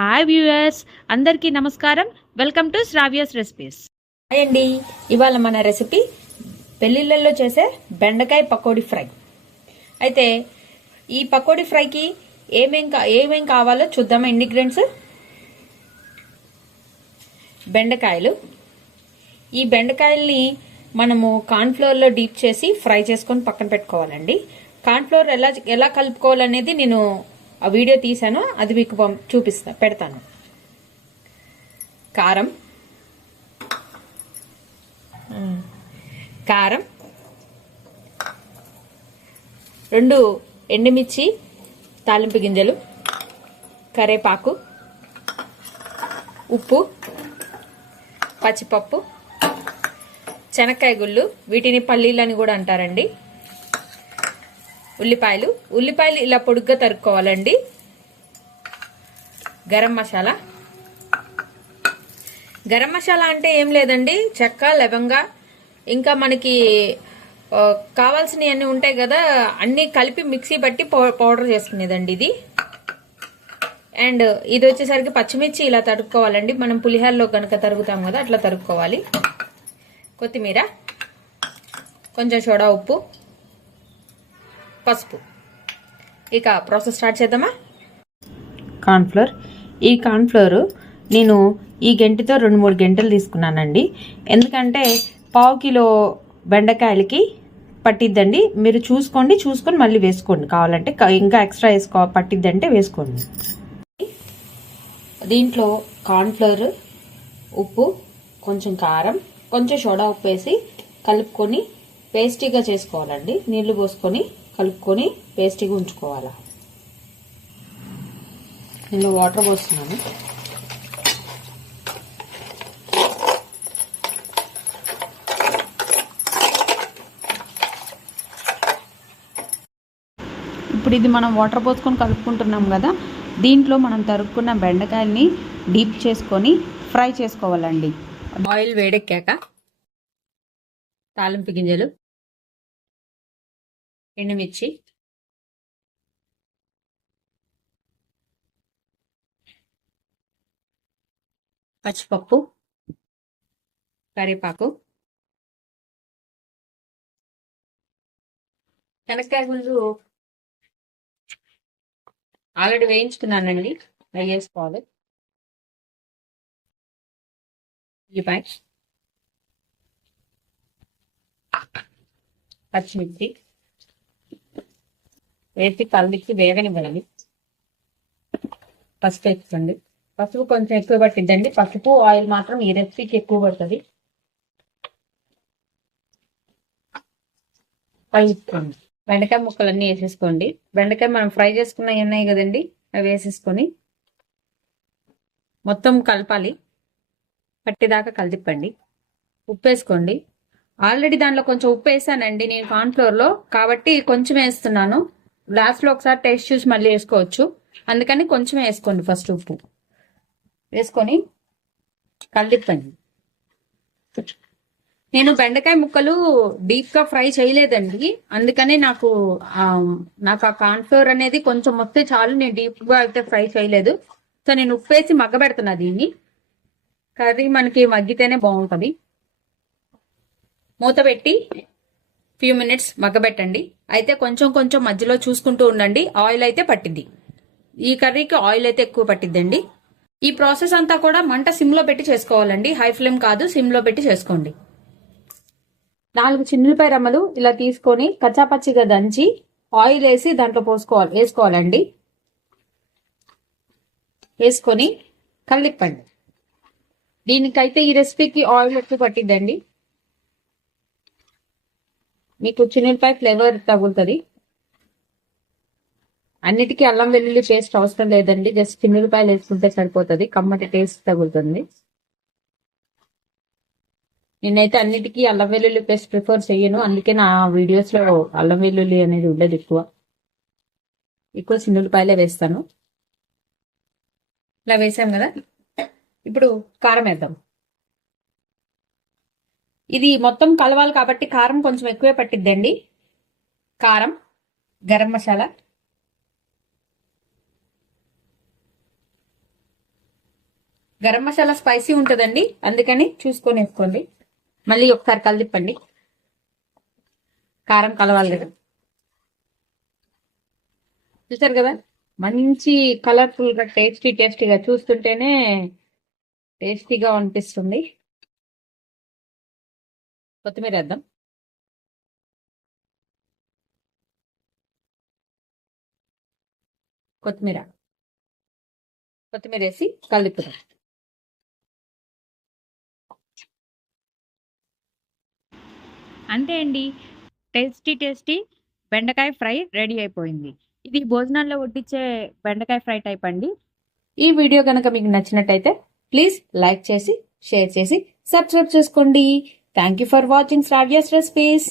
Hi viewers, అందరికీ నమస్కారం. Welcome to Sravya's recipes. Hi అండి, ఇవాళ మన రెసిపీ పెళ్లిళ్ళల్లో చేసే బెండకాయ పకోడీ ఫ్రై. అయితే ఈ పకోడీ ఫ్రైకి ఏమేం కావాలో చూద్దామా. ఇంగ్రీడియంట్స్: బెండకాయలు. ఈ బెండకాయల్ని మనము కార్న్ఫ్లోర్లో డీప్ చేసి ఫ్రై చేసుకొని పక్కన పెట్టుకోవాలండి. కార్న్ఫ్లోర్ ఎలా కలుపుకోవాలనేది నేను ఆ వీడియో తీసాను, అది మీకు పెడతాను. కారం, కారం, 2 ఎండుమిర్చి, తాలింపు గింజలు, కరేపాకు, ఉప్పు, పచ్చిపప్పు, శనక్కాయ గుళ్ళు, వీటిని పల్లీలని కూడా అంటారండి. ఉల్లిపాయలు ఇలా పొడుగ్గా తరుక్కోవాలండి. గరం మసాలా అంటే ఏం లేదండి, చెక్క, లవంగ, ఇంకా మనకి కావాల్సినవి అన్ని ఉంటాయి కదా, అన్ని కలిపి మిక్సీ బట్టి పౌడర్ చేసుకునేదండి ఇది. అండ్ ఇది వచ్చేసరికి పచ్చిమిర్చి ఇలా తరుక్కోవాలండి, మనం పులిహోరలో కనుక తరుగుతాం కదా అట్లా తరుక్కోవాలి. కొత్తిమీర, కొంచెం సోడా ఉప్పు, పసుపు. ఇక ప్రాసెస్ స్టార్ట్ చేద్దామా. కార్న్ఫ్లోర్. ఈ కార్న్ఫ్లోర్ నేను ఈ గంటతో 2-3 గంటలు తీసుకున్నానండి, ఎందుకంటే 1/2 కిలో బెండకాయలకి పట్టిద్దండి. మీరు చూసుకొని మళ్ళీ వేసుకోండి, కావాలంటే ఇంకా ఎక్స్ట్రా పట్టిద్దంటే వేసుకోండి. దీంట్లో కార్న్ఫ్లోర్, ఉప్పు, కొంచెం కారం, కొంచెం సోడా ఉప్పు వేసి కలుపుకొని పేస్టీగా చేసుకోవాలండి. నీళ్లు పోసుకొని కలుపుకొని పేస్టీగా ఉంచుకోవాలి. నేను వాటర్ పోస్తున్నాను. ఇప్పుడు ఇది మనం వాటర్ పోసుకొని కలుపుకుంటున్నాం కదా, దీంట్లో మనం తరుక్కున్న బెండకాయల్ని డీప్ చేసుకొని ఫ్రై చేసుకోవాలండి. ఆయిల్ వేడెక్కాక తాలింపు గింజలు, ఎండుమిర్చి, పచ్చిపప్పు, కరివేపాకు, శనక్కాయ గుళ్ళు ఆల్రెడీ వేయించుకున్నానండి, వేసుకోవాలి. ఉల్లిపాయ, పచ్చిమిర్చి వేసి కలిసి వేగనివ్వండి. పసుపు వేసుకోండి. పసుపు కొంచెం ఎక్కువ పట్టిద్దండి. పసుపు ఆయిల్ మాత్రం ఈ రెసిపీకి ఎక్కువ పడుతుంది. వేసుకోండి. బెండకాయ ముక్కలన్నీ వేసేసుకోండి. బెండకాయ మనం ఫ్రై చేసుకున్నవి ఉన్నాయి కదండి, అవి వేసేసుకొని మొత్తం కలపాలి, పట్టిదాకా కలిపండి. ఉప్పు వేసుకోండి. ఆల్రెడీ దాంట్లో కొంచెం ఉప్పు వేసానండి నేను కార్న్ఫ్లోర్లో, కాబట్టి కొంచెం వేస్తున్నాను. లాస్ట్లో ఒకసారి టేస్ట్ చూసి మళ్ళీ వేసుకోవచ్చు, అందుకని కొంచెం వేసుకోండి. ఫస్ట్ ఉప్పు వేసుకొని కలిపండి. నేను బెండకాయ ముక్కలు డీప్గా ఫ్రై చేయలేదండి, అందుకని నాకు ఆ కార్న్ఫ్లోర్ అనేది కొంచెం వస్తే చాలు, నేను డీప్గా అయితే ఫ్రై చేయలేదు. సో నేను ఉప్పు వేసి మగ్గబెడుతున్నా దీన్ని. కర్రీ మనకి మగ్గితేనే బాగుంటుంది. మూత పెట్టి ఫ్యూ మినిట్స్ మగ్గబెట్టండి. అయితే కొంచెం మధ్యలో చూసుకుంటూ ఉండండి, ఆయిల్ అయితే పట్టిద్ది. ఈ కర్రీకి ఆయిల్ అయితే ఎక్కువ పట్టిద్దండి. ఈ ప్రాసెస్ అంతా కూడా మంట సిమ్లో పెట్టి చేసుకోవాలండి, హై ఫ్లేమ్ కాదు, సిమ్లో పెట్టి చేసుకోండి. 4 చిన్నులపై రమ్మలు ఇలా తీసుకొని కచ్చాపచ్చిగా దంచి ఆయిల్ వేసి దాంట్లో వేసుకోవాలండి. వేసుకొని కలిపండి. దీనికైతే ఈ రెసిపీకి ఆయిల్ ఎక్కువ పట్టిద్దండి. మీకు చిన్నులపై ఫ్లేవర్ తగులుతుంది. అన్నిటికీ అల్లం వెల్లుల్లి పేస్ట్ అవసరం లేదండి, జస్ట్ చిన్నులపాయలు వేసుకుంటే సరిపోతుంది, కమ్మటి టేస్ట్ తగులుతుంది. నేనైతే అన్నిటికీ అల్లం వెల్లుల్లి పేస్ట్ ప్రిఫర్ చేయను, అందుకే నా వీడియోస్లో అల్లం వెల్లుల్లి అనేది ఉండదు. ఎక్కువ చిన్నులపాయలే వేస్తాను. ఇలా వేసాం కదా, ఇప్పుడు కారం వేద్దాం. ఇది మొత్తం కలవాలి కాబట్టి కారం కొంచెం ఎక్కువే పట్టిద్దండి. కారం, గరం మసాలా, గరం మసాలా స్పైసీ ఉంటుందండి, అందుకని చూసుకొని వేసుకోండి. మళ్ళీ ఒకసారి కలిదిప్పండి, కారం కలవాలి కదా. చూసారు కదా, మంచి కలర్ఫుల్ గా టేస్టీగా చూస్తుంటేనే టేస్టీగా అనిపిస్తుంది. కొత్తిమీర వేద్దాం. కొత్తిమీర వేసి కలుపుదాం. అంతే అండి, టేస్టీ బెండకాయ ఫ్రై రెడీ అయిపోయింది. ఇది భోజనాల్లో వడ్డించే బెండకాయ ఫ్రై టైప్ అండి. ఈ వీడియో కనుక మీకు నచ్చినట్టయితే ప్లీజ్ లైక్ చేసి, షేర్ చేసి, సబ్స్క్రైబ్ చేసుకోండి. Thank you for watching Sravya's recipes.